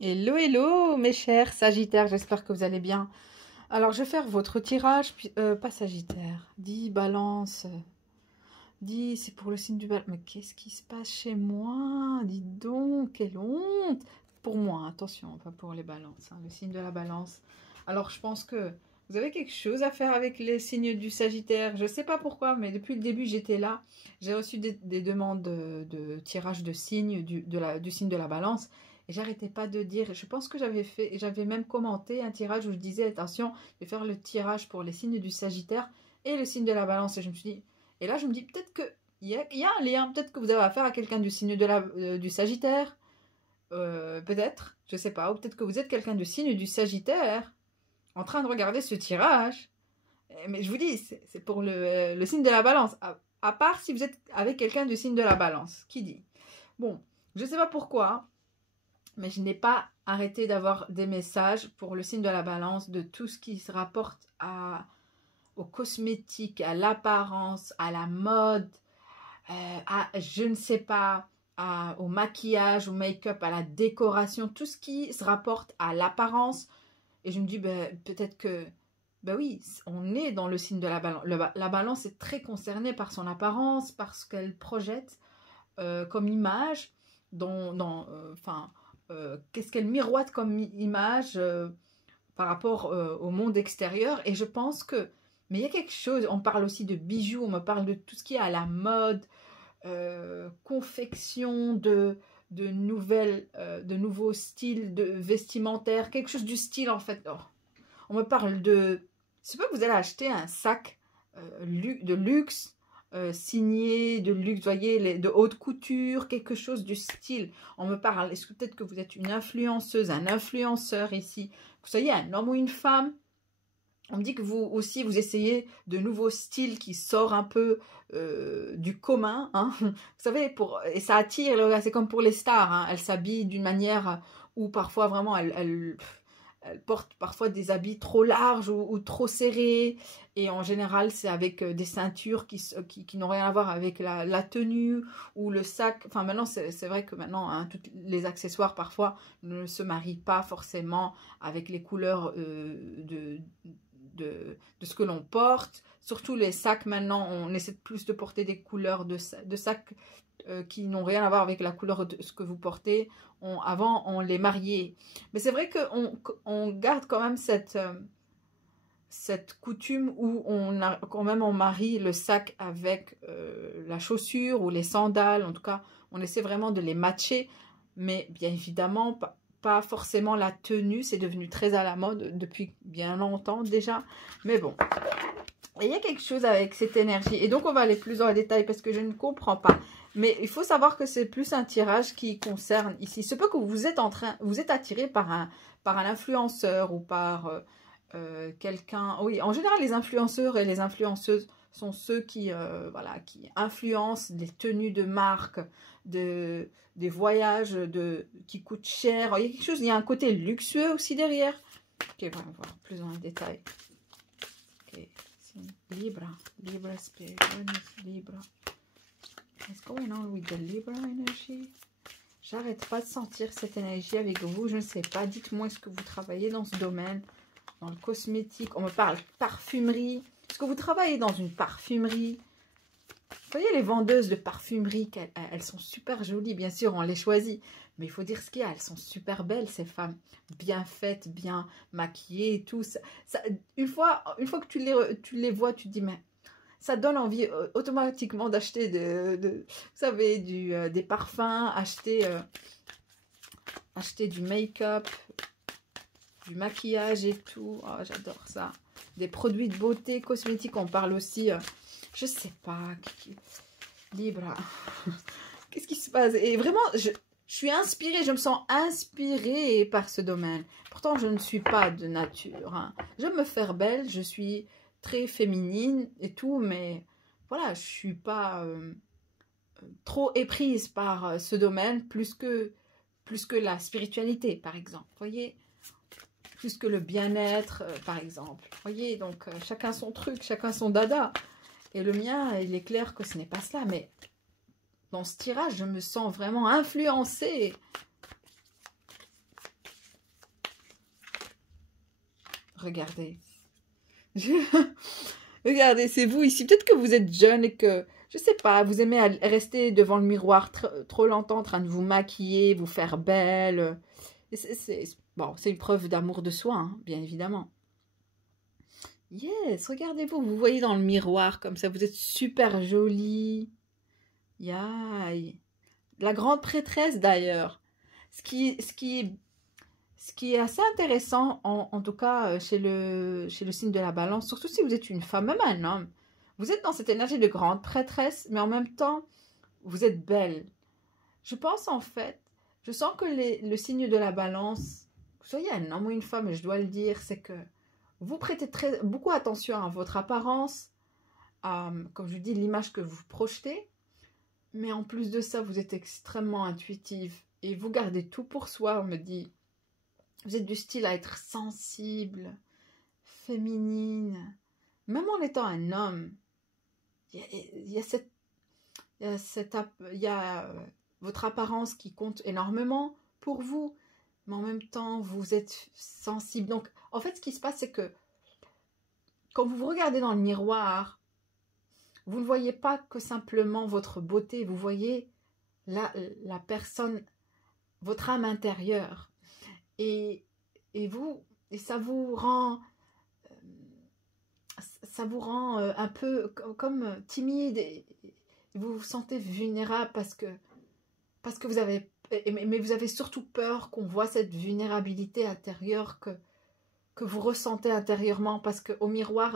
Hello, hello, mes chers Sagittaires, j'espère que vous allez bien. Alors, je vais faire votre tirage, pas Sagittaire, dit Balance, dit c'est pour le signe du Balance. Mais qu'est-ce qui se passe chez moi? Dis donc, quelle honte! Pour moi, attention, pas pour les balances, hein, le signe de la Balance. Alors, je pense que vous avez quelque chose à faire avec les signes du Sagittaire. Je ne sais pas pourquoi, mais depuis le début, j'étais là. J'ai reçu des demandes de tirage de signes du signe de la Balance. Et j'arrêtais pas de dire, je pense que j'avais même commenté un tirage où je disais, attention, je vais faire le tirage pour les signes du Sagittaire et le signe de la Balance. Et je me suis dit, et là je me dis, peut-être qu'il y a un lien, peut-être que vous avez affaire à quelqu'un du signe du Sagittaire, peut-être, je sais pas, ou peut-être que vous êtes quelqu'un du signe du Sagittaire, en train de regarder ce tirage. Mais je vous dis, c'est pour le signe de la Balance, à part si vous êtes avec quelqu'un du signe de la Balance, qui dit. Bon, je sais pas pourquoi, mais je n'ai pas arrêté d'avoir des messages pour le signe de la Balance de tout ce qui se rapporte aux cosmétiques, à l'apparence, à la mode, à je ne sais pas, au maquillage, au make-up, à la décoration, tout ce qui se rapporte à l'apparence. Et je me dis, ben, peut-être que, ben oui, on est dans le signe de la Balance. La Balance est très concernée par son apparence, parce qu'elle projette comme image, qu'est-ce qu'elle miroite comme image par rapport au monde extérieur. Et je pense que, mais il y a quelque chose, on parle aussi de bijoux, on me parle de tout ce qui est à la mode, confection de nouveaux styles de vestimentaires, quelque chose du style en fait. Oh, on me parle de, c'est pas que vous allez acheter un sac de luxe, signé de luxe, voyez, de haute couture, quelque chose du style. On me parle, est-ce que peut-être que vous êtes une influenceuse, un influenceur ici, que vous soyez un homme ou une femme. On me dit que vous aussi, vous essayez de nouveaux styles qui sortent un peu du commun. Hein. Vous savez, et ça attire, c'est comme pour les stars. Hein. Elles s'habillent d'une manière où parfois vraiment elles portent parfois des habits trop larges ou trop serrés. Et en général, c'est avec des ceintures qui n'ont rien à voir avec la tenue ou le sac. Enfin, maintenant, c'est vrai que maintenant, hein, tous les accessoires parfois ne se marient pas forcément avec les couleurs de ce que l'on porte. Surtout les sacs, maintenant, on essaie plus de porter des couleurs de sacs qui n'ont rien à voir avec la couleur de ce que vous portez. Avant, on les mariait. Mais c'est vrai qu'on garde quand même cette coutume où on marie le sac avec la chaussure ou les sandales. En tout cas, on essaie vraiment de les matcher. Mais bien évidemment, pas forcément la tenue. C'est devenu très à la mode depuis bien longtemps déjà. Mais bon, et il y a quelque chose avec cette énergie. Et donc, on va aller plus dans les détails parce que je ne comprends pas. Mais il faut savoir que c'est plus un tirage qui concerne ici. Il se peut que vous êtes attiré par un influenceur ou par quelqu'un. Oui, en général, les influenceurs et les influenceuses sont ceux qui, voilà, qui influencent les tenues de marque, des voyages qui coûtent cher. Il y a quelque chose, il y a un côté luxueux aussi derrière. Ok, on va voir plus dans les détails. Ok. Libra Spirit, Libra. What's going on with the Libra energy? J'arrête pas de sentir cette énergie avec vous. Je ne sais pas. Dites-moi, est-ce que vous travaillez dans ce domaine? Dans le cosmétique. On me parle parfumerie. Est-ce que vous travaillez dans une parfumerie? Vous voyez les vendeuses de parfumerie, elles sont super jolies. Bien sûr, on les choisit. Mais il faut dire ce qu'il y a. Elles sont super belles, ces femmes. Bien faites, bien maquillées et tout. Une fois que tu les vois, tu te dis, mais ça donne envie automatiquement d'acheter vous savez, des parfums, acheter du make-up, du maquillage et tout. Oh, j'adore ça. Des produits de beauté, cosmétiques. On parle aussi, je sais pas, Libra. Qu'est-ce qui se passe? Et vraiment, je suis inspirée, je me sens inspirée par ce domaine. Pourtant, je ne suis pas de nature. Hein. J'aime me faire belle, je suis très féminine et tout, mais voilà, je suis pas trop éprise par ce domaine, plus que la spiritualité, par exemple. Vous voyez, plus que le bien-être, par exemple. Vous voyez, donc chacun son truc, chacun son dada. Et le mien, il est clair que ce n'est pas cela, mais dans ce tirage, je me sens vraiment influencée. Regardez. Regardez, c'est vous ici. Peut-être que vous êtes jeune et que, je sais pas, vous aimez rester devant le miroir trop longtemps en train de vous maquiller, vous faire belle. Bon, c'est une preuve d'amour de soi, hein, bien évidemment. Yes, regardez-vous, vous voyez dans le miroir comme ça, vous êtes super jolie. Yaï. La grande prêtresse d'ailleurs. Ce qui est assez intéressant, en tout cas chez le signe de la balance, surtout si vous êtes une femme, même un homme, vous êtes dans cette énergie de grande prêtresse, mais en même temps, vous êtes belle. Je pense en fait, je sens que le signe de la balance, que vous soyez un homme ou une femme, et je dois le dire, c'est que vous prêtez beaucoup attention à votre apparence, comme je dis, l'image que vous projetez, mais en plus de ça, vous êtes extrêmement intuitive et vous gardez tout pour soi, on me dit. Vous êtes du style à être sensible, féminine, même en étant un homme. Il y a votre apparence qui compte énormément pour vous, mais en même temps, vous êtes sensible. Donc, en fait, ce qui se passe, c'est que quand vous vous regardez dans le miroir, vous ne voyez pas que simplement votre beauté, vous voyez la personne, votre âme intérieure. Et ça vous rend un peu comme timide et vous vous sentez vulnérable parce que vous avez, mais vous avez surtout peur qu'on voit cette vulnérabilité intérieure que vous ressentez intérieurement, parce que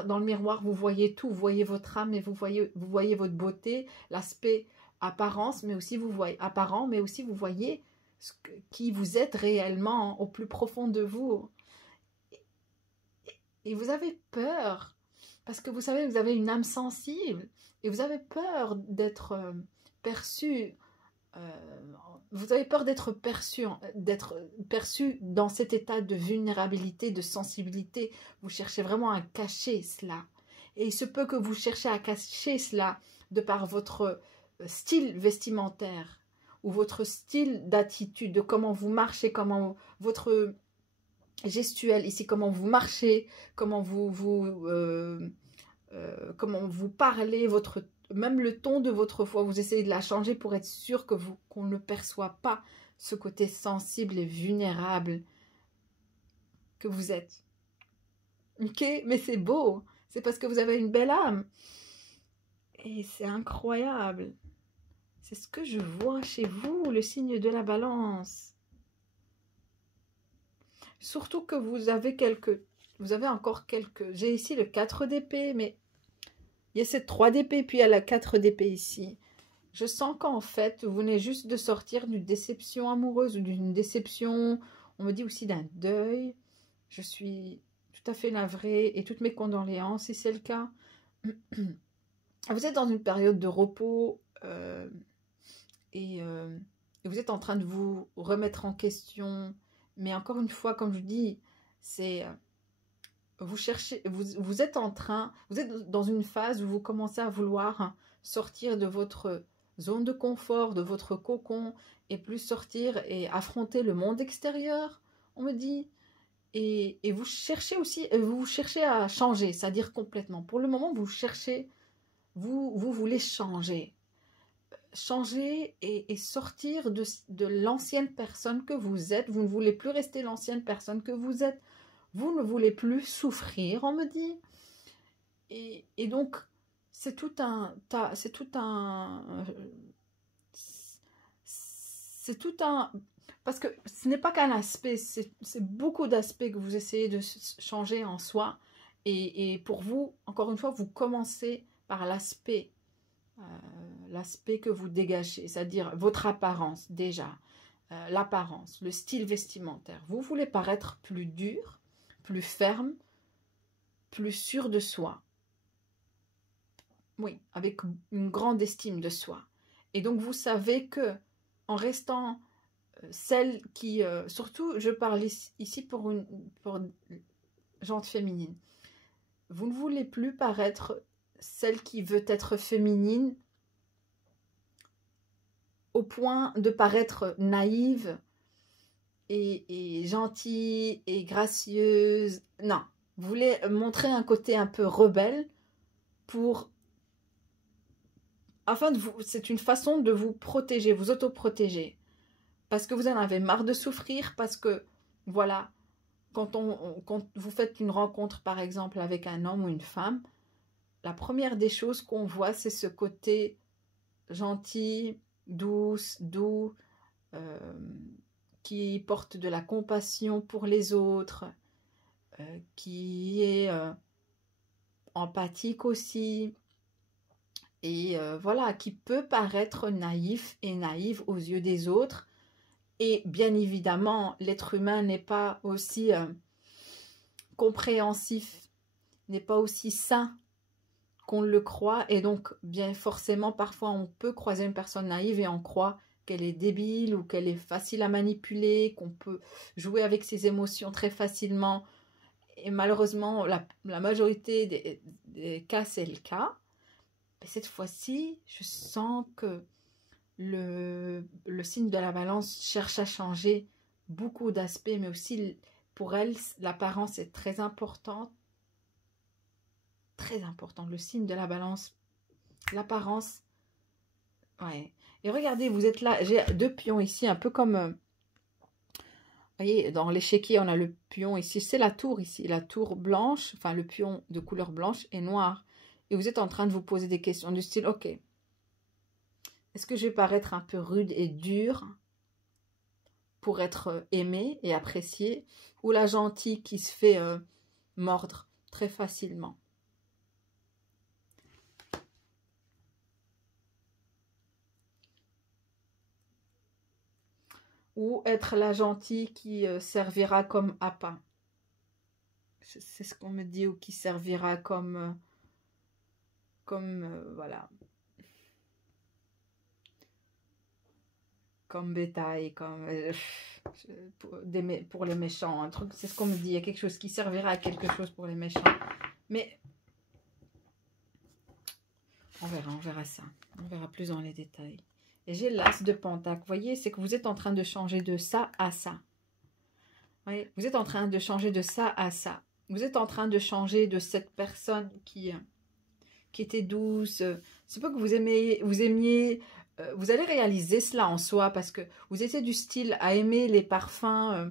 dans le miroir, vous voyez tout, vous voyez votre âme et vous voyez votre beauté, l'aspect apparence, mais aussi vous voyez qui vous êtes réellement au plus profond de vous. Et vous avez peur, parce que vous savez, vous avez une âme sensible, et vous avez peur d'être perçu. Vous avez peur d'être perçu dans cet état de vulnérabilité, de sensibilité. Vous cherchez vraiment à cacher cela. Et il se peut que vous cherchez à cacher cela de par votre style vestimentaire ou votre style d'attitude, de comment vous marchez, votre gestuelle ici, comment vous marchez, comment comment vous parlez, même le ton de votre voix, vous essayez de la changer pour être sûr qu'on ne perçoit pas ce côté sensible et vulnérable que vous êtes. Ok, mais c'est beau, c'est parce que vous avez une belle âme. Et c'est incroyable. C'est ce que je vois chez vous, le signe de la balance. Surtout que vous avez encore quelques... J'ai ici le 4 d'épée, mais il y a cette 3 d'épée, puis il y a la 4 d'épée ici. Je sens qu'en fait, vous venez juste de sortir d'une déception amoureuse ou d'une déception, on me dit aussi d'un deuil. Je suis tout à fait navrée et toutes mes condoléances si c'est le cas. Vous êtes dans une période de repos et vous êtes en train de vous remettre en question. Mais encore une fois, comme je dis, c'est... vous êtes dans une phase où vous commencez à vouloir sortir de votre zone de confort, de votre cocon, et plus sortir et affronter le monde extérieur, on me dit. Et vous cherchez aussi, vous cherchez à changer, c'est-à-dire complètement. Pour le moment, vous voulez changer. Changer et sortir de l'ancienne personne que vous êtes. Vous ne voulez plus rester l'ancienne personne que vous êtes. Vous ne voulez plus souffrir, on me dit. Et donc, c'est tout un... Parce que ce n'est pas qu'un aspect, c'est beaucoup d'aspects que vous essayez de changer en soi. Et pour vous, encore une fois, vous commencez par l'aspect que vous dégagez, c'est-à-dire votre apparence déjà. L'apparence, le style vestimentaire. Vous voulez paraître plus dur, plus ferme, plus sûr de soi. Oui, avec une grande estime de soi. Et donc, vous savez que en restant celle qui... surtout, je parle ici pour gente féminine. Vous ne voulez plus paraître celle qui veut être féminine au point de paraître naïve et gentille et gracieuse. Non, Vous voulez montrer un côté un peu rebelle pour... Afin de vous... C'est une façon de vous protéger, vous autoprotéger. Parce que vous en avez marre de souffrir, parce que, voilà, quand vous faites une rencontre, par exemple, avec un homme ou une femme, la première des choses qu'on voit, c'est ce côté gentil, douce, doux, qui porte de la compassion pour les autres, qui est empathique aussi, et voilà, qui peut paraître naïf et naïve aux yeux des autres. Et bien évidemment, l'être humain n'est pas aussi compréhensif, n'est pas aussi sain qu'on le croit. Et donc, bien forcément, parfois, on peut croiser une personne naïve et on croit qu'elle est débile ou qu'elle est facile à manipuler, qu'on peut jouer avec ses émotions très facilement. Et malheureusement, la majorité des cas, c'est le cas. Mais cette fois-ci, je sens que le signe de la balance cherche à changer beaucoup d'aspects, mais aussi pour elle, l'apparence est très importante. Très important, le signe de la balance, l'apparence. Ouais. Et regardez, vous êtes là, j'ai 2 pions ici, un peu comme... vous voyez, dans l'échiquier, on a le pion ici, c'est la tour ici, la tour blanche, enfin le pion de couleur blanche et noire. Et vous êtes en train de vous poser des questions du style, ok, est-ce que je vais paraître un peu rude et dure pour être aimée et appréciée, ou la gentille qui se fait mordre très facilement? Ou être la gentille qui servira comme appât. C'est ce qu'on me dit, ou qui servira comme voilà, comme bétail, comme pour les méchants, un truc, c'est ce qu'on me dit, il y a quelque chose qui servira à quelque chose pour les méchants. Mais on verra ça, on verra plus dans les détails. Et j'ai l'as de pentacle, vous voyez, c'est que vous êtes en train de changer de ça à ça. Oui, vous êtes en train de changer de ça à ça. Vous êtes en train de changer de cette personne qui était douce. C'est pas que vous aimiez, vous allez réaliser cela en soi, parce que vous étiez du style à aimer les parfums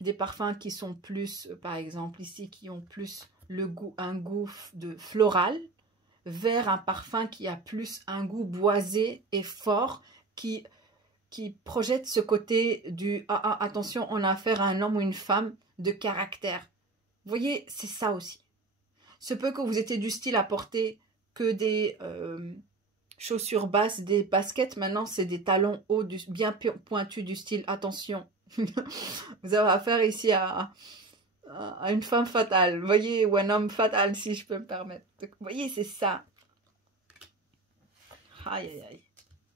des parfums qui sont plus, par exemple ici, qui ont plus un goût de floral, vers un parfum qui a plus un goût boisé et fort, qui projette ce côté du attention, on a affaire à un homme ou une femme de caractère. Vous voyez, c'est ça aussi. Se peut que vous étiez du style à porter que des chaussures basses, des baskets. Maintenant, c'est des talons hauts, bien pointus, du style attention. Vous avez affaire ici à une femme fatale, vous voyez, ou un homme fatal, si je peux me permettre. Donc, vous voyez, c'est ça. Aïe, aïe, aïe.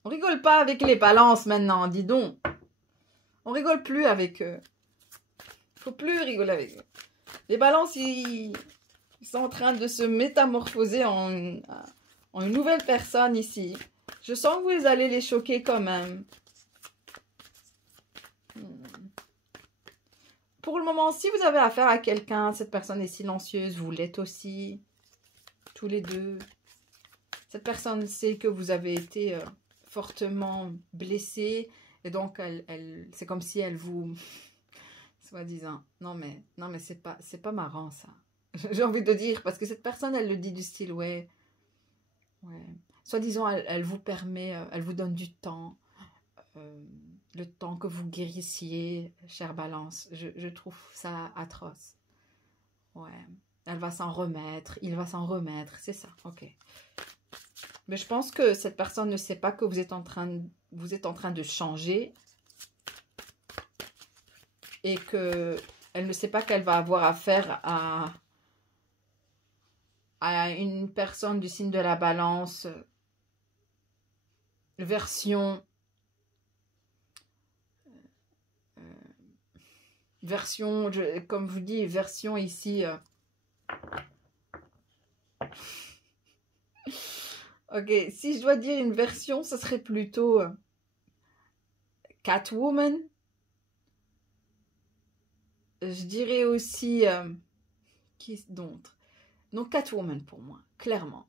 On rigole pas avec les balances maintenant, dis donc. On rigole plus avec eux. Faut plus rigoler avec eux. Les balances, ils sont en train de se métamorphoser en une nouvelle personne ici. Je sens que vous allez les choquer quand même. Pour le moment, si vous avez affaire à quelqu'un, cette personne est silencieuse, vous l'êtes aussi. Tous les deux. Cette personne sait que vous avez été fortement blessé. Et donc, c'est comme si elle vous... soi-disant. Non, mais c'est pas marrant, ça. J'ai envie de dire, parce que cette personne, elle le dit du style, ouais. Soi-disant, elle vous permet, elle vous donne du temps. Le temps que vous guérissiez, chère Balance. Je trouve ça atroce. Ouais. Elle va s'en remettre, il va s'en remettre, c'est ça, ok. Mais je pense que cette personne ne sait pas que vous êtes en train de changer et que elle ne sait pas qu'elle va avoir affaire à une personne du signe de la Balance, version comme je vous dis, version ici. Ok, si je dois dire une version, ce serait plutôt Catwoman. je dirais aussi... qui d'autre? Non, Catwoman pour moi, clairement.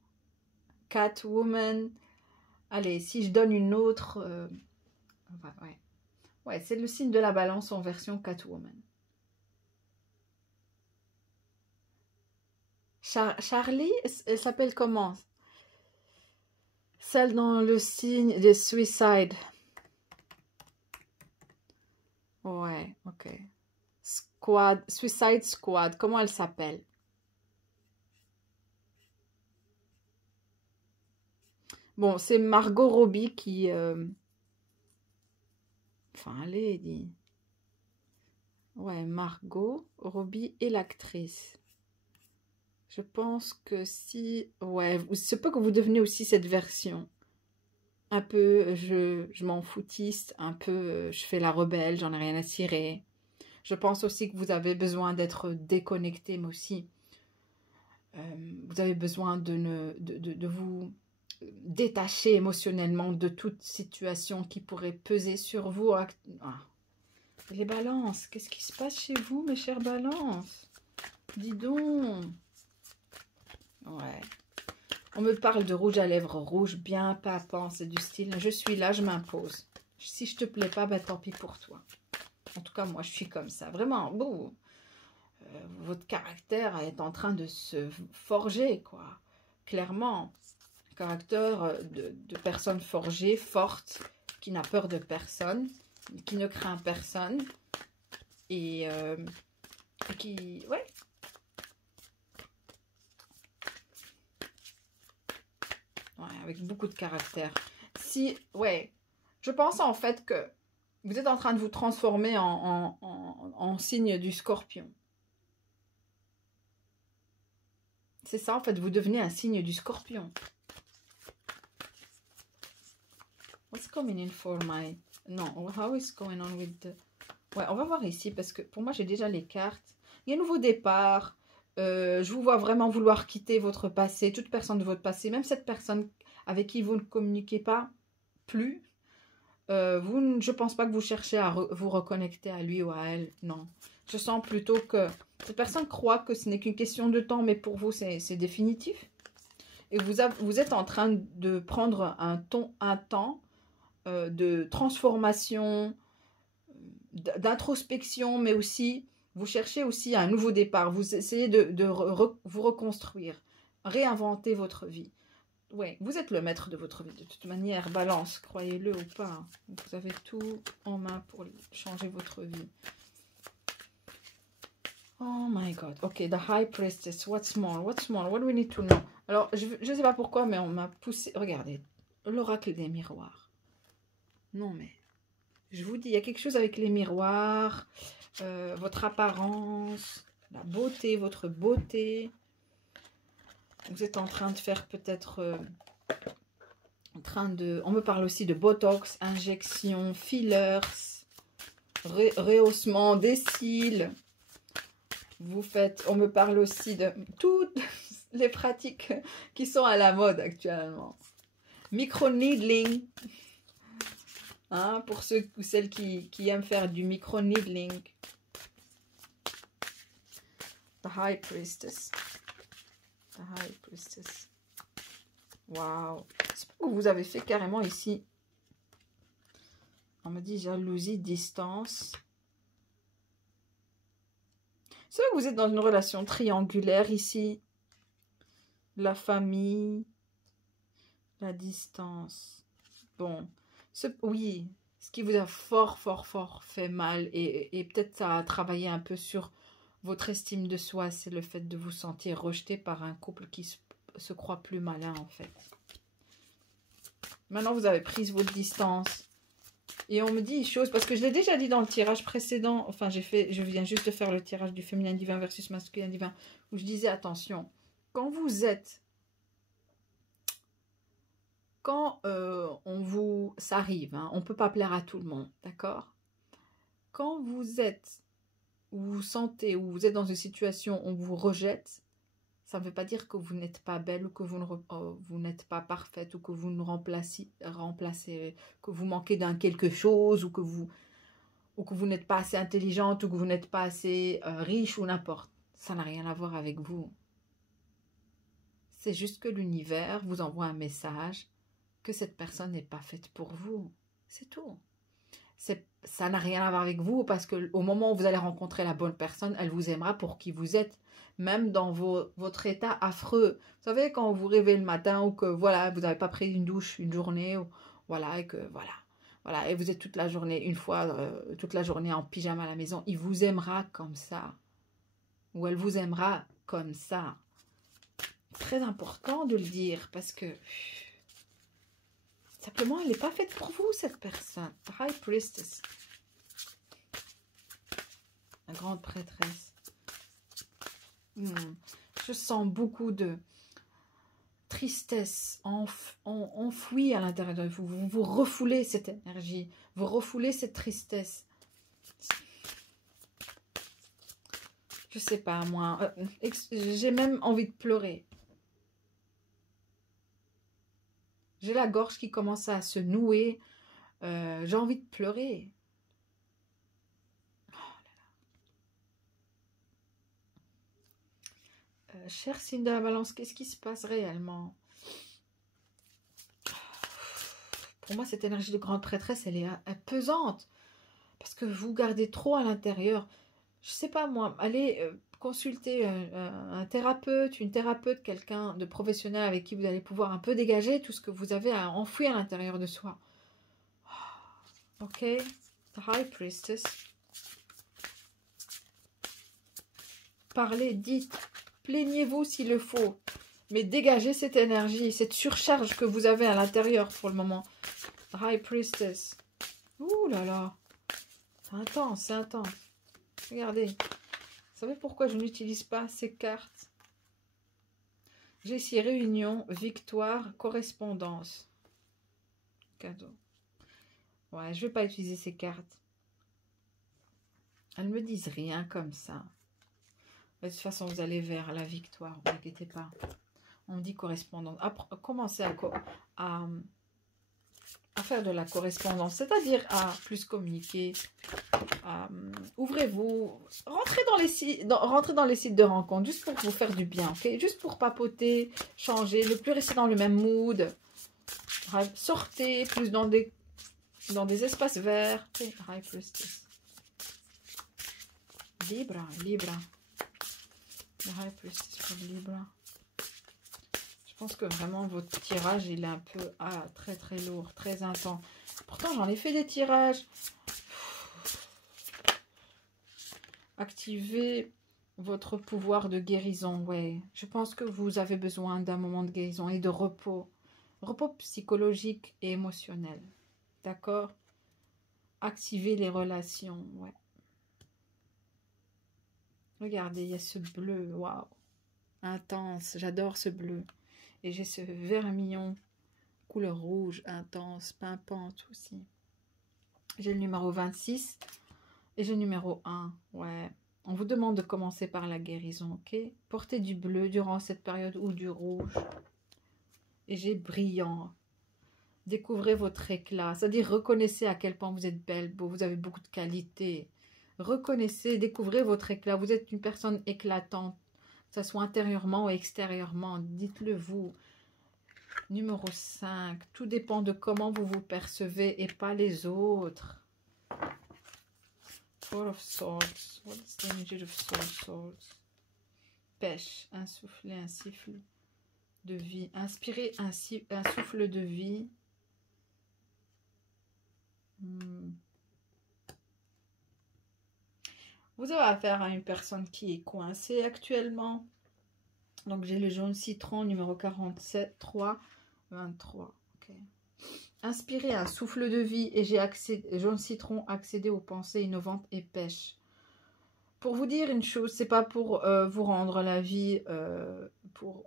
Catwoman. Allez, si je donne une autre... ouais, ouais c'est le signe de la balance en version Catwoman. Charlie, elle s'appelle comment? Celle dans le signe de Suicide. Ouais, ok. Squad, Suicide Squad, comment elle s'appelle? Bon, c'est Margot Robbie qui... Enfin, allez, dit. Ouais, Margot Robbie et l'actrice. Je pense que si... Ouais, c'est pas que vous devenez aussi cette version. Un peu, je m'en foutiste, un peu, je fais la rebelle, j'en ai rien à cirer. Je pense aussi que vous avez besoin d'être déconnecté, mais aussi, vous avez besoin de vous détacher émotionnellement de toute situation qui pourrait peser sur vous. Ah, les balances, qu'est-ce qui se passe chez vous, mes chères balances? Dis donc. Ouais. On me parle de rouge à lèvres rouge, bien papant, c'est du style. Je suis là, je m'impose. Si je te plais pas, bah tant pis pour toi. En tout cas, moi, je suis comme ça. Vraiment, bon, votre caractère est en train de se forger, quoi. Clairement, caractère de personne forgée, forte, qui n'a peur de personne, qui ne craint personne et qui, ouais. Ouais, avec beaucoup de caractère. Si, ouais, je pense en fait que vous êtes en train de vous transformer en signe du Scorpion. C'est ça, en fait, vous devenez un signe du Scorpion. What's coming in for my... Non, how is going on with the... Ouais, on va voir ici, parce que pour moi, j'ai déjà les cartes. Il y a un nouveau départ. Je vous vois vraiment vouloir quitter votre passé, toute personne de votre passé, même cette personne avec qui vous ne communiquez pas plus. Je ne pense pas que vous cherchez à vous reconnecter à lui ou à elle, non. Je sens plutôt que cette personne croit que ce n'est qu'une question de temps, mais pour vous, c'est définitif. Et vous êtes en train de prendre un temps de transformation, d'introspection, mais aussi, vous cherchez aussi un nouveau départ. Vous essayez de vous reconstruire, réinventer votre vie. Ouais, vous êtes le maître de votre vie, de toute manière, balance, croyez-le ou pas. Vous avez tout en main pour changer votre vie. Oh my God. Ok, the High Priestess. What's more? What's more? What do we need to know? Alors, je ne sais pas pourquoi, mais on m'a poussé... Regardez, l'oracle des miroirs. Non, mais... Je vous dis, il y a quelque chose avec les miroirs, votre apparence, la beauté, votre beauté. Vous êtes en train de faire peut-être... On me parle aussi de botox, injection, fillers, rehaussement des cils. On me parle aussi de toutes les pratiques qui sont à la mode actuellement. Micro-needling. Hein, pour ceux ou celles qui aiment faire du micro-needling. The High Priestess. The High Priestess. Waouh. C'est ce que vous avez fait carrément ici. On me dit jalousie, distance. C'est vrai que vous êtes dans une relation triangulaire ici. La famille. La distance. Bon. Oui. Ce qui vous a fort fait mal. Et peut-être ça a travaillé un peu sur votre estime de soi. C'est le fait de vous sentir rejeté par un couple qui se croit plus malin en fait. Maintenant vous avez pris votre distance. Et on me dit une chose, parce que je l'ai déjà dit dans le tirage précédent, enfin je viens juste de faire le tirage du féminin divin versus masculin divin, où je disais attention, quand ça arrive, hein, on ne peut pas plaire à tout le monde, d'accord? Quand vous vous sentez, ou vous êtes dans une situation où on vous rejette, ça ne veut pas dire que vous n'êtes pas belle ou que vous n'êtes pas parfaite ou que vous ne remplacez, que vous manquez d'un quelque chose ou que vous... ou que vous n'êtes pas assez intelligente, ou que vous n'êtes pas assez riche, ou n'importe. Ça n'a rien à voir avec vous. C'est juste que l'univers vous envoie un message que cette personne n'est pas faite pour vous. C'est tout. Ça n'a rien à voir avec vous parce qu'au moment où vous allez rencontrer la bonne personne, elle vous aimera pour qui vous êtes, même dans votre état affreux. Vous savez, quand vous rêvez le matin ou que voilà, vous n'avez pas pris une douche une journée, ou, voilà, et que voilà, et vous êtes toute la journée, toute la journée en pyjama à la maison, il vous aimera comme ça. Ou elle vous aimera comme ça. Très important de le dire parce que simplement, elle n'est pas faite pour vous, cette personne. High Priestess. La grande prêtresse. Je sens beaucoup de tristesse enfouie à l'intérieur de vous. Vous refoulez cette énergie. Vous refoulez cette tristesse. Je sais pas, moi. J'ai même envie de pleurer. J'ai la gorge qui commence à se nouer. J'ai envie de pleurer. Cher signe de la balance, qu'est-ce qui se passe réellement? Pour moi, cette énergie de grande prêtresse, elle est pesante. Parce que vous gardez trop à l'intérieur. Je sais pas moi, allez consulter un thérapeute, une thérapeute, quelqu'un de professionnel avec qui vous allez pouvoir un peu dégager tout ce que vous avez à enfouir à l'intérieur de soi. Ok, the High Priestess. Parlez, dites, plaignez-vous s'il le faut. Mais dégagez cette énergie, cette surcharge que vous avez à l'intérieur pour le moment. The High Priestess. Ouh là là. C'est intense, c'est intense. Regardez. Vous savez pourquoi je n'utilise pas ces cartes? J'ai ici réunion, victoire, correspondance. Cadeau. Ouais, je ne vais pas utiliser ces cartes. Elles ne me disent rien comme ça. De toute façon, vous allez vers la victoire, ne vous inquiétez pas. On me dit correspondance. Commencez à faire de la correspondance, c'est-à-dire à plus communiquer. Ouvrez-vous, rentrez dans les sites de rencontres, juste pour vous faire du bien, ok? Juste pour papoter, changer, ne plus rester dans le même mood. Sortez plus dans des espaces verts. Okay. Libra. Libra. Je pense que vraiment votre tirage, il est un peu très très lourd, très intense. Pourtant, j'en ai fait des tirages. Activez votre pouvoir de guérison, ouais. Je pense que vous avez besoin d'un moment de guérison et de repos. Repos psychologique et émotionnel. D'accord? Activez les relations, ouais. Regardez, il y a ce bleu, waouh. Intense, j'adore ce bleu. Et j'ai ce vermillon, couleur rouge, intense, pimpante aussi. J'ai le numéro 26 et j'ai le numéro 1, ouais. On vous demande de commencer par la guérison, ok? Portez du bleu durant cette période ou du rouge. Et j'ai brillant. Découvrez votre éclat, c'est-à-dire reconnaissez à quel point vous êtes belle, beau, vous avez beaucoup de qualités. Reconnaissez, découvrez votre éclat. Vous êtes une personne éclatante, que ce soit intérieurement ou extérieurement. Dites-le vous. Numéro 5. Tout dépend de comment vous vous percevez et pas les autres. Four of Swords. What is the energy of Swords? Pêche. Insuffler un siffle de vie. Inspirez un souffle de vie. Vous avez affaire à une personne qui est coincée actuellement. Donc, j'ai le jaune citron numéro 47, 3, 23. Okay. Inspirez un souffle de vie et j'ai jaune citron, accéder aux pensées innovantes et pêche. Pour vous dire une chose, c'est pas pour vous rendre la vie, pour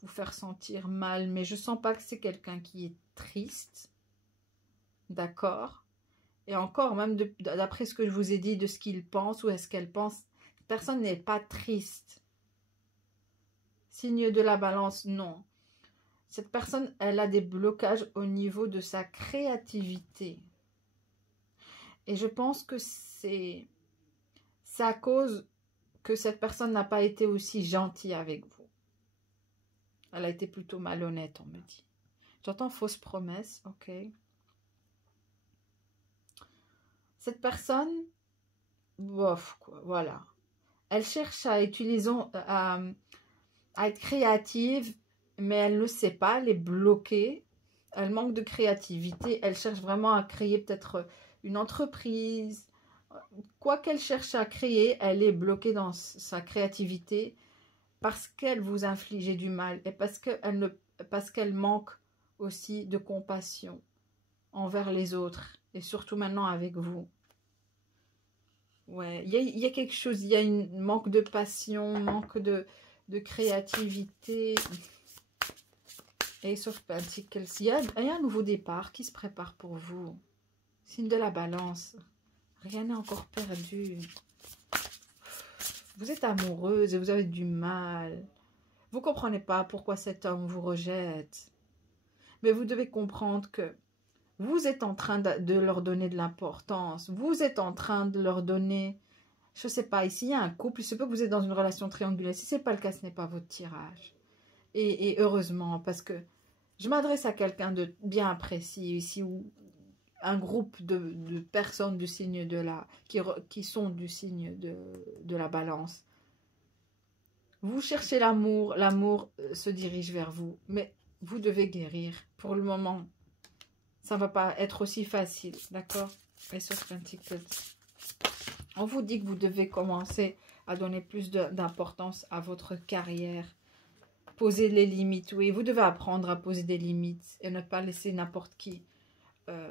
vous faire sentir mal, mais je sens pas que c'est quelqu'un qui est triste. D'accord? Et encore, même d'après ce que je vous ai dit, de ce qu'il pense ou est-ce qu'elle pense, personne n'est pas triste. Signe de la balance, non. Cette personne, elle a des blocages au niveau de sa créativité. Et je pense que c'est à cause que cette personne n'a pas été aussi gentille avec vous. Elle a été plutôt malhonnête, on me dit. J'entends fausse promesse, ok. Cette personne, bof, quoi, voilà. Elle cherche à utiliser, à être créative, mais elle ne sait pas, elle est bloquée. Elle manque de créativité. Elle cherche vraiment à créer peut-être une entreprise. Quoi qu'elle cherche à créer, elle est bloquée dans sa créativité parce qu'elle vous inflige du mal et parce qu'elle manque aussi de compassion envers les autres et surtout maintenant avec vous. Ouais, il y a quelque chose, il y a un manque de passion, manque de créativité. Et sauf Pentacles, il y a un nouveau départ qui se prépare pour vous. Signe de la balance. Rien n'est encore perdu. Vous êtes amoureuse et vous avez du mal. Vous ne comprenez pas pourquoi cet homme vous rejette. Mais vous devez comprendre que vous êtes en train de leur donner de l'importance. Vous êtes en train de leur donner... Je ne sais pas, ici il y a un couple. Il se peut que vous êtes dans une relation triangulaire. Si ce n'est pas le cas, ce n'est pas votre tirage. Et heureusement, parce que je m'adresse à quelqu'un de bien précis ici, où un groupe de personnes du signe de la... qui sont du signe de la balance. Vous cherchez l'amour, l'amour se dirige vers vous, mais vous devez guérir. Pour le moment, ça ne va pas être aussi facile, d'accord? Et sur Pentacles, on vous dit que vous devez commencer à donner plus d'importance à votre carrière. Poser les limites, oui, vous devez apprendre à poser des limites et ne pas laisser n'importe qui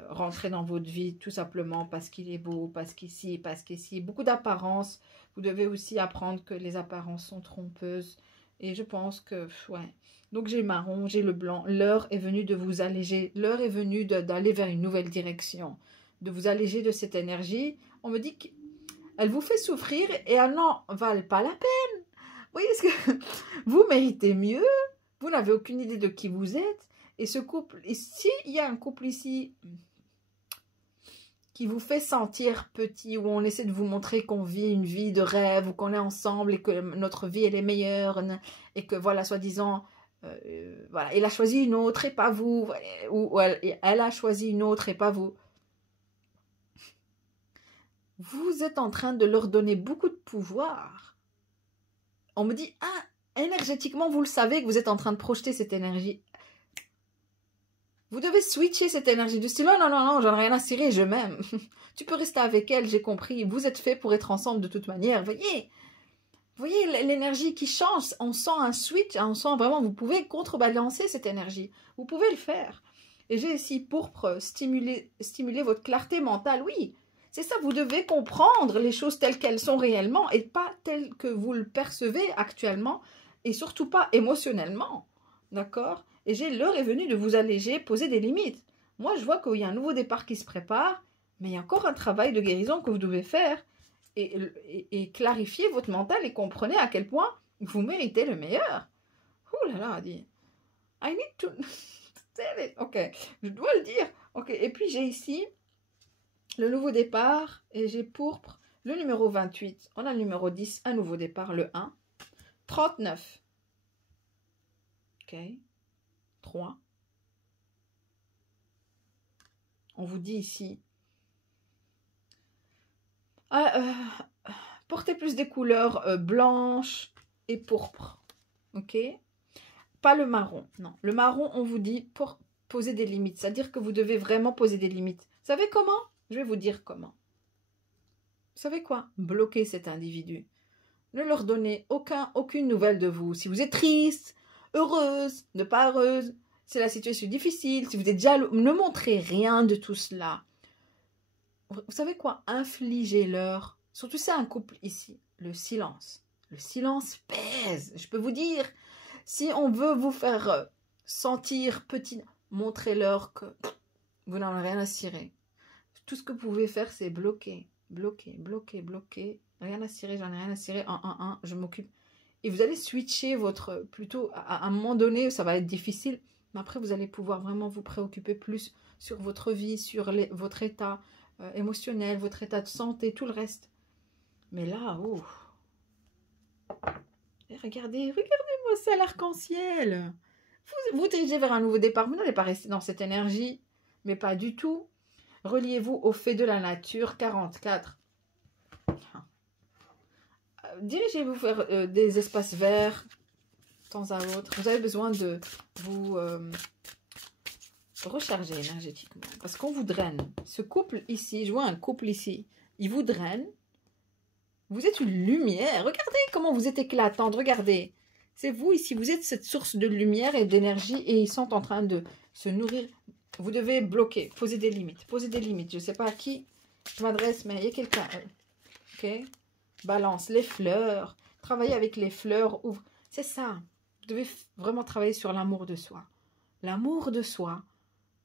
rentrer dans votre vie tout simplement parce qu'il est beau, parce qu'ici, parce qu'ici. Beaucoup d'apparences. Vous devez aussi apprendre que les apparences sont trompeuses. Et je pense que, ouais. Donc j'ai le marron, j'ai le blanc. L'heure est venue de vous alléger. L'heure est venue d'aller vers une nouvelle direction. De vous alléger de cette énergie. On me dit qu'elle vous fait souffrir et elle n'en valent pas la peine. Oui, parce que vous méritez mieux. Vous n'avez aucune idée de qui vous êtes. Et ce couple, ici, il y a un couple ici qui vous fait sentir petit, où on essaie de vous montrer qu'on vit une vie de rêve, ou qu'on est ensemble et que notre vie, elle est meilleure, et que, voilà, soi-disant, voilà, il a choisi une autre et pas vous, ou elle a choisi une autre et pas vous. Vous êtes en train de leur donner beaucoup de pouvoir. On me dit, ah, énergétiquement, vous le savez que vous êtes en train de projeter cette énergie. Vous devez switcher cette énergie du style, non, non, non, j'en ai rien à cirer, je m'aime. Tu peux rester avec elle, j'ai compris. Vous êtes fait pour être ensemble de toute manière. Vous voyez l'énergie qui change. On sent un switch, on sent vraiment, vous pouvez contrebalancer cette énergie. Vous pouvez le faire. Et j'ai ici pourpre, stimuler votre clarté mentale. Oui, c'est ça, vous devez comprendre les choses telles qu'elles sont réellement et pas telles que vous le percevez actuellement et surtout pas émotionnellement. D'accord? Et l'heure est venue de vous alléger, poser des limites. Moi, je vois qu'il y a un nouveau départ qui se prépare, mais il y a encore un travail de guérison que vous devez faire et clarifier votre mental et comprenez à quel point vous méritez le meilleur. Ouh là là, dit. I need to tell it. Ok, je dois le dire. Ok, et puis j'ai ici le nouveau départ et j'ai pourpre le numéro 28. On a le numéro 10, un nouveau départ, le 1. 39. Ok. 3. On vous dit ici, portez plus des couleurs blanches et pourpres. Ok? Pas le marron. Non. Le marron, on vous dit pour poser des limites. C'est-à-dire que vous devez vraiment poser des limites. Vous savez comment? Je vais vous dire comment. Vous savez quoi? Bloquez cet individu. Ne leur donnez aucune nouvelle de vous. Si vous êtes triste, heureuse, ne pas heureuse, c'est la situation difficile, si vous êtes jaloux, ne montrez rien de tout cela. Vous savez quoi? Infligez-leur, surtout c'est un couple ici, le silence. Le silence pèse. Je peux vous dire, si on veut vous faire sentir petit, montrez-leur que vous n'en avez rien à cirer. Tout ce que vous pouvez faire, c'est bloquer, bloquer, bloquer, bloquer. Rien à cirer, j'en ai rien à cirer. Je m'occupe. Et vous allez switcher votre... Plutôt, à un moment donné, ça va être difficile. Mais après, vous allez pouvoir vraiment vous préoccuper plus sur votre vie, sur votre état, émotionnel, votre état de santé, tout le reste. Mais là, oh. Et regardez, regardez-moi ça, l'arc-en-ciel. Vous dirigez vers un nouveau départ. Vous n'allez pas rester dans cette énergie, mais pas du tout. Reliez-vous au fait de la nature. 44. Dirigez-vous vers des espaces verts, de temps à autre. Vous avez besoin de vous recharger énergétiquement. Parce qu'on vous draine. Ce couple ici, je vois un couple ici, il vous draine. Vous êtes une lumière. Regardez comment vous êtes éclatante. Regardez. C'est vous ici. Vous êtes cette source de lumière et d'énergie et ils sont en train de se nourrir. Vous devez bloquer. Poser des limites. Poser des limites. Je ne sais pas à qui je m'adresse, mais il y a quelqu'un. Ok. Balance. Les fleurs. Travailler avec les fleurs. Ouvre. C'est ça. Vous devez vraiment travailler sur l'amour de soi. L'amour de soi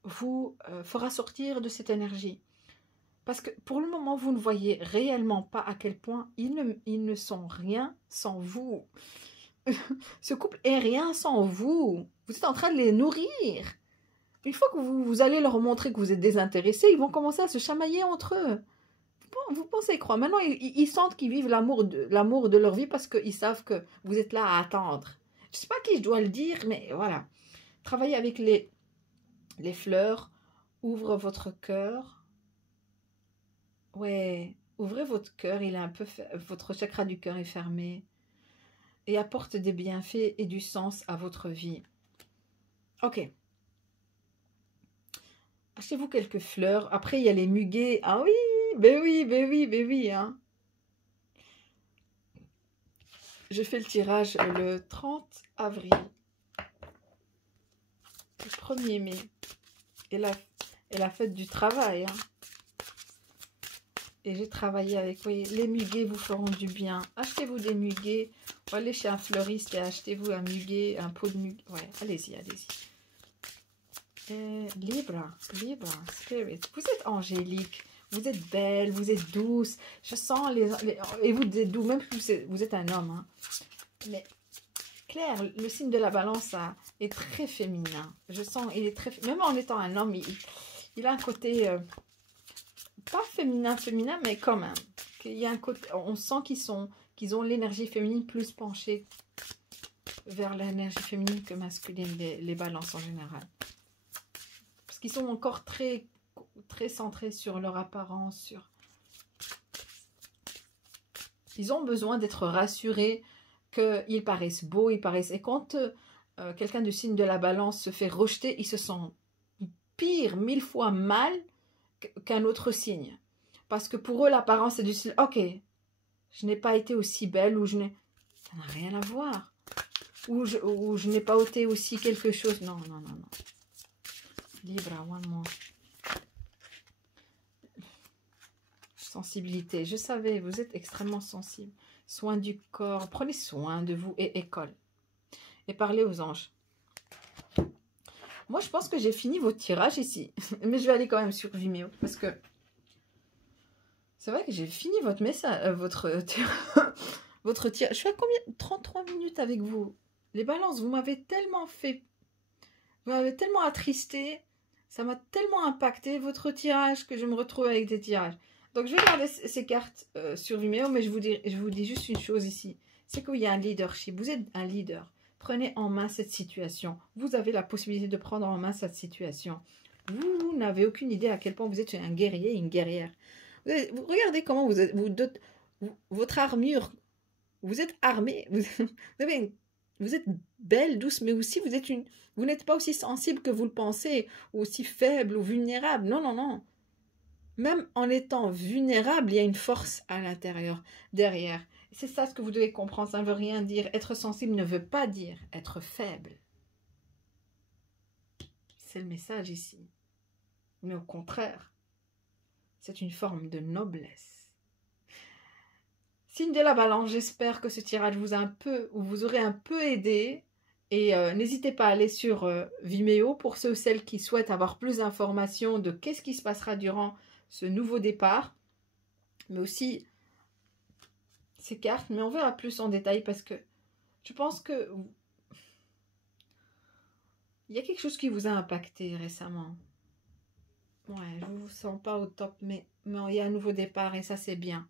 vous fera sortir de cette énergie. Parce que pour le moment, vous ne voyez réellement pas à quel point ils ne sont rien sans vous. Ce couple est rien sans vous. Vous êtes en train de les nourrir. Une fois que vous allez leur montrer que vous êtes désintéressé, ils vont commencer à se chamailler entre eux. Vous pensez croire. Maintenant, ils sentent qu'ils vivent l'amour de leur vie parce qu'ils savent que vous êtes là à attendre. Je ne sais pas à qui je dois le dire, mais voilà. Travaillez avec les fleurs. Ouvre votre cœur. Ouais, ouvrez votre cœur, il est un peu votre chakra du cœur est fermé et apporte des bienfaits et du sens à votre vie. Ok. Achetez-vous quelques fleurs. Après, il y a les muguets. Ah oui, ben oui, ben oui, ben oui. Hein. Je fais le tirage le 30 avril. Le 1er mai. Et la fête du travail. Hein. Et j'ai travaillé avec, vous voyez, les muguets vous feront du bien. Achetez-vous des muguets. Allez chez un fleuriste et achetez-vous un muguet, un pot de muguet. Ouais, allez-y, allez-y. Libra, Spirit. Vous êtes angélique, vous êtes belle, vous êtes douce. Je sens et vous êtes doux, même si vous êtes un homme. Hein. Mais Claire, le signe de la balance est très féminin. Je sens, il est très, même en étant un homme, il a un côté... pas féminin, mais quand même. Il y a un côté, on sent qu'ils ont l'énergie féminine plus penchée vers l'énergie féminine que masculine, les balances en général. Parce qu'ils sont encore très, très centrés sur leur apparence. Ils ont besoin d'être rassurés qu'ils paraissent beaux, ils paraissent... Et quand quelqu'un du signe de la balance se fait rejeter, il se sent pire, 1000 fois mal qu'un autre signe. Parce que pour eux, l'apparence est du style, ok, je n'ai pas été aussi belle, ou je n'ai... Ça n'a rien à voir. Ou je n'ai pas ôté aussi quelque chose. Non, non, non, non. Libra, one more. Sensibilité. Je savais, vous êtes extrêmement sensible. Soin du corps. Prenez soin de vous et école. Et parlez aux anges. Moi, je pense que j'ai fini votre tirage ici. Mais je vais aller quand même sur Vimeo. Parce que c'est vrai que j'ai fini votre message, votre tirage. Je suis à combien? 33 minutes avec vous. Les balances, vous m'avez tellement fait... Vous m'avez tellement attristé. Ça m'a tellement impacté, votre tirage, que je me retrouve avec des tirages. Donc, je vais garder ces cartes sur Vimeo. Mais je vous dis juste une chose ici. C'est qu'il y a un leadership. Vous êtes un leader. Prenez en main cette situation. Vous avez la possibilité de prendre en main cette situation. Vous n'avez aucune idée à quel point vous êtes un guerrier et une guerrière. Vous regardez comment vous êtes, votre armure, vous êtes armé, vous êtes belle, douce, mais aussi vous n'êtes pas aussi sensible que vous le pensez, ou aussi faible ou vulnérable. Non, non, non. Même en étant vulnérable, il y a une force à l'intérieur, derrière. C'est ça ce que vous devez comprendre, ça ne veut rien dire. Être sensible ne veut pas dire être faible. C'est le message ici. Mais au contraire, c'est une forme de noblesse. Signe de la balance, j'espère que ce tirage vous aurez un peu aidé. Et n'hésitez pas à aller sur Vimeo pour ceux ou celles qui souhaitent avoir plus d'informations de qu'est-ce qui se passera durant ce nouveau départ. Mais aussi ces cartes, mais on verra plus en détail parce que je pense que il y a quelque chose qui vous a impacté récemment. Ouais, je vous sens pas au top, mais il y a un nouveau départ et ça c'est bien.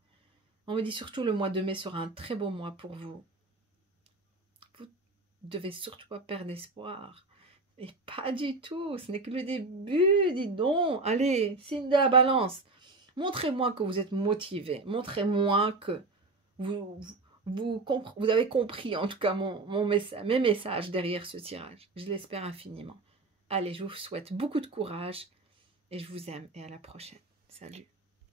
On me dit surtout le mois de mai sera un très bon mois pour vous. Vous devez surtout pas perdre espoir. Et pas du tout, ce n'est que le début, dis donc. Allez, signe de la balance. Montrez-moi que vous êtes motivé. Montrez-moi que vous avez compris, en tout cas, mes messages derrière ce tirage. Je l'espère infiniment. Allez, je vous souhaite beaucoup de courage et je vous aime et à la prochaine. Salut.